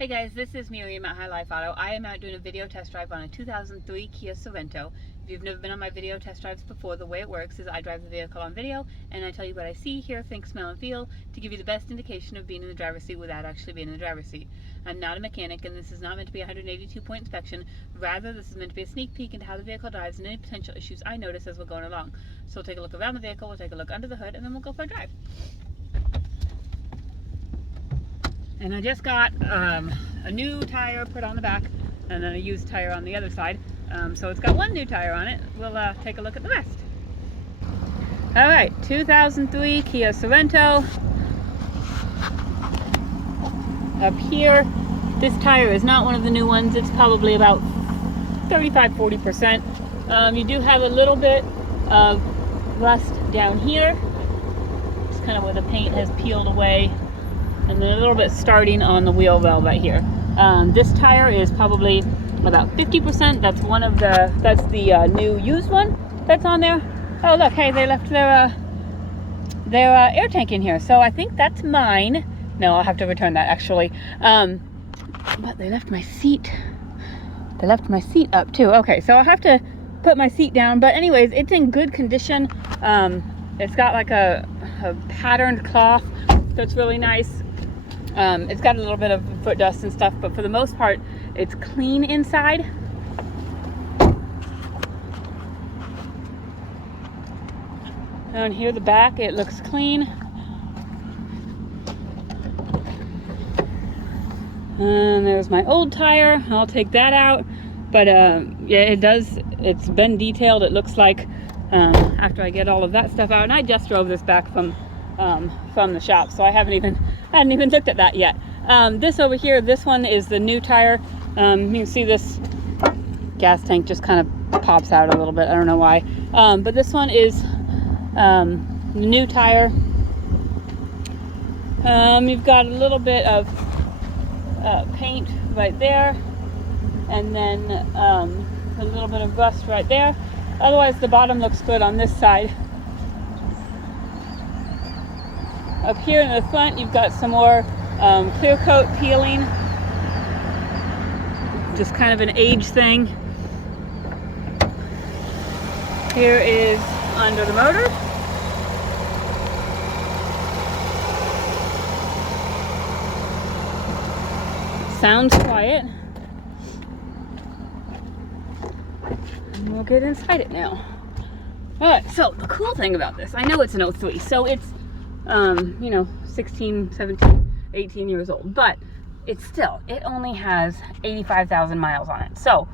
Hey guys, this is Miriam at High Life Auto. I am out doing a video test drive on a 2003 Kia Sorrento. If you've never been on my video test drives before, the way it works is I drive the vehicle on video and I tell you what I see, hear, think, smell, and feel to give you the best indication of being in the driver's seat without actually being in the driver's seat. I'm not a mechanic and this is not meant to be a 182-point inspection. Rather, this is meant to be a sneak peek into how the vehicle drives and any potential issues I notice as we're going along. So we'll take a look around the vehicle, we'll take a look under the hood, and then we'll go for a drive. And I just got a new tire put on the back and then a used tire on the other side. So it's got one new tire on it. We'll take a look at the rest. All right, 2003 Kia Sorrento. Up here, this tire is not one of the new ones. It's probably about 35–40%. You do have a little bit of rust down here. It's kind of where the paint has peeled away. And then a little bit starting on the wheel well right here. This tire is probably about 50%. That's the new used one that's on there. Oh look, hey, they left their air tank in here. So I think that's mine. No, I'll have to return that actually. But they left my seat. They left my seat up too. Okay, so I'll have to put my seat down. But anyways, it's in good condition. It's got like a patterned cloth that's really nice. It's got a little bit of foot dust and stuff, but for the most part, it's clean inside. Down here, the back, it looks clean. And there's my old tire. I'll take that out. But yeah, it's been detailed. It looks like after I get all of that stuff out, and I just drove this back from the shop, so I hadn't even looked at that yet. This over here, this one is the new tire. You can see this gas tank just kind of pops out a little bit. I don't know why. But this one is the new tire. You've got a little bit of paint right there, and then a little bit of rust right there. Otherwise, the bottom looks good on this side. Up here in the front, you've got some more clear coat peeling. Just kind of an age thing. Here is under the motor. Sounds quiet. And we'll get inside it now. All right, so the cool thing about this, I know it's an 03, so it's 16, 17, 18 years old, but it only has 85,000 miles on it. So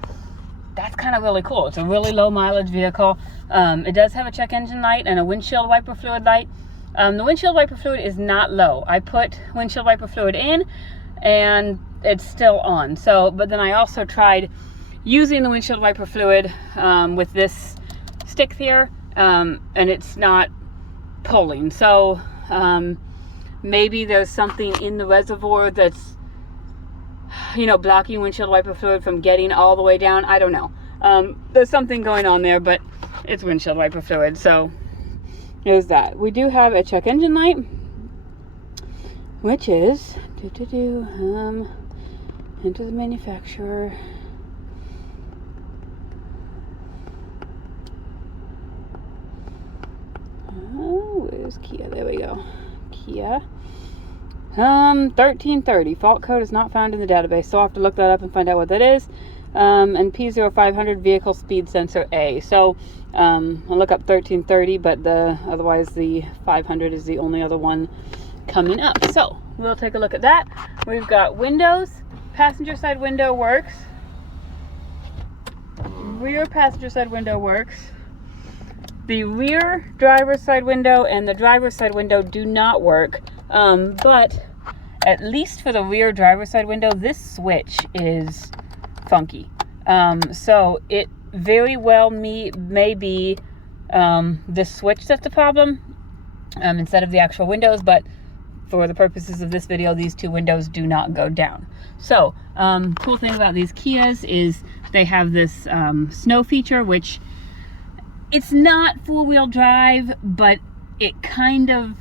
that's kind of really cool. It's a really low mileage vehicle. It does have a check engine light and a windshield wiper fluid light. The windshield wiper fluid is not low. I put windshield wiper fluid in and it's still on. So, but then I also tried using the windshield wiper fluid with this stick here, and it's not pulling. So maybe there's something in the reservoir that's blocking windshield wiper fluid from getting all the way down. I don't know. There's something going on there, but it's windshield wiper fluid, so there's that. We do have a check engine light, which is into the manufacturer. Oh, where's Kia? There we go. Kia. 1330. Fault code is not found in the database, so I'll have to look that up and find out what that is. And P0500 vehicle speed sensor A. So I'll look up 1330, but otherwise the 500 is the only other one coming up. So we'll take a look at that. We've got windows. Passenger side window works. Rear passenger side window works. The rear driver's side window and the driver's side window do not work, but at least for the rear driver's side window, this switch is funky. So it very well may be this switch that's the problem instead of the actual windows, but for the purposes of this video, these two windows do not go down. So cool thing about these Kias is they have this snow feature, which it's not four-wheel drive, but it kind of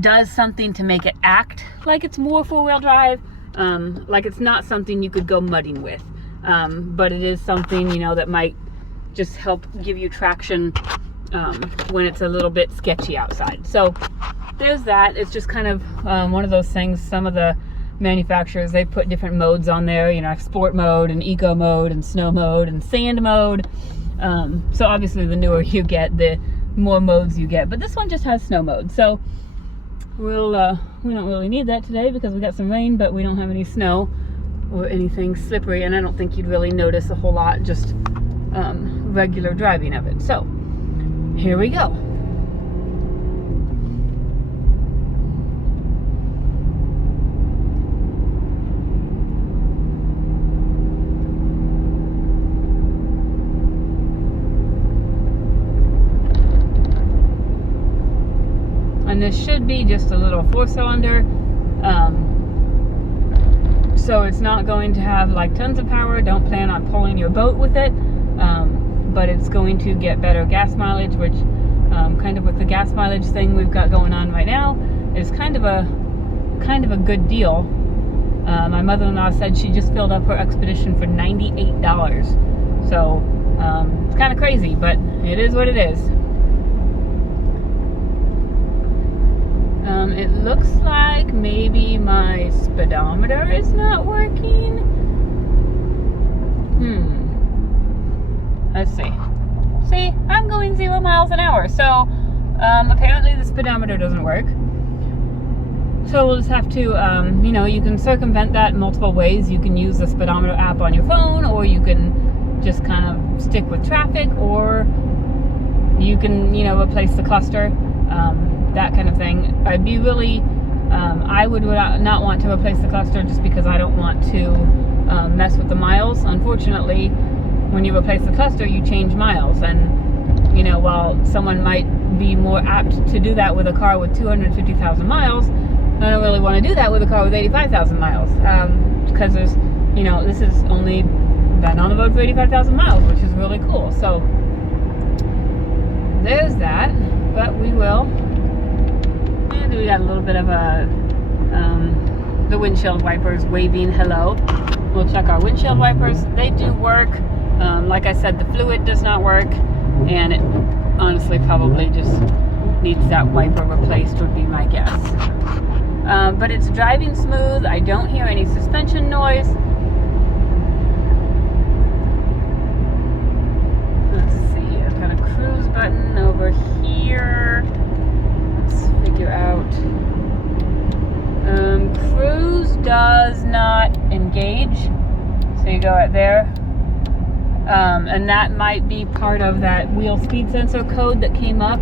does something to make it act like it's more four-wheel drive. Like it's not something you could go mudding with, but it is something, you know, that might just help give you traction when it's a little bit sketchy outside. So there's that. It's just kind of one of those things. Some of the manufacturers, they put different modes on there, you know, sport mode and eco mode and snow mode and sand mode. So obviously the newer you get, the more modes you get, but this one just has snow mode. So we don't really need that today because we got some rain, but we don't have any snow or anything slippery, and I don't think you'd really notice a whole lot, just regular driving of it. So here we go. And this should be just a little 4-cylinder, so it's not going to have like tons of power. Don't plan on pulling your boat with it, but it's going to get better gas mileage, which kind of with the gas mileage thing we've got going on right now is kind of a good deal. My mother-in-law said she just filled up her Expedition for $98, so it's kind of crazy, but it is what it is. It looks like maybe my speedometer is not working. Let's see. See, I'm going 0 miles an hour, so apparently the speedometer doesn't work. So we'll just have to, you know, you can circumvent that in multiple ways. You can use the speedometer app on your phone, or you can just kind of stick with traffic, or you can, you know, replace the cluster. That kind of thing. I'd be really, I would not want to replace the cluster just because I don't want to mess with the miles. Unfortunately, when you replace the cluster, you change miles, and you know, while someone might be more apt to do that with a car with 250,000 miles, I don't really want to do that with a car with 85,000 miles, because there's, you know, this has only been on the road for 85,000 miles, which is really cool. So there's that, but we will. And we got a little bit of the windshield wipers waving hello. We'll check our windshield wipers. They do work. Like I said, the fluid does not work, and it honestly probably just needs that wiper replaced, would be my guess. But it's driving smooth. I don't hear any suspension noise. Let's see, I've got a cruise button over here. Figure out. Cruise does not engage, so you go right there, and that might be part of that wheel speed sensor code that came up.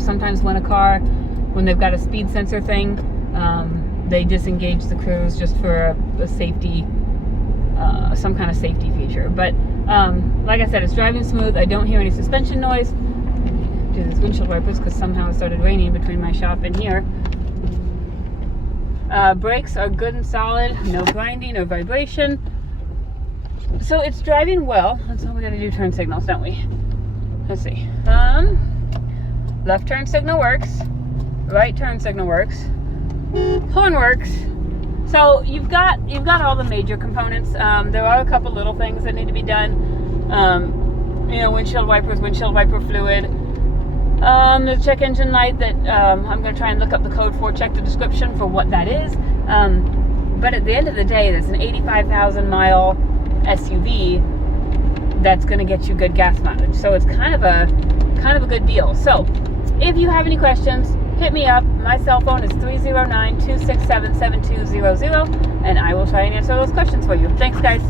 Sometimes when they've got a speed sensor thing, they disengage the cruise just for a safety, some kind of safety feature. But like I said, it's driving smooth. I don't hear any suspension noise. Do these windshield wipers because somehow it started raining between my shop and here. Brakes are good and solid, no grinding or vibration, so it's driving well. That's all we got to do. Turn signals, don't we? Let's see. Left turn signal works, right turn signal works, horn works. So you've got all the major components. There are a couple little things that need to be done. You know, windshield wipers, windshield wiper fluid. The check engine light that I'm going to try and look up the code for, check the description for what that is. But at the end of the day, there's an 85,000 mile SUV that's going to get you good gas mileage. So it's kind of a good deal. So if you have any questions, hit me up. My cell phone is 309-267-7200, and I will try and answer those questions for you. Thanks, guys.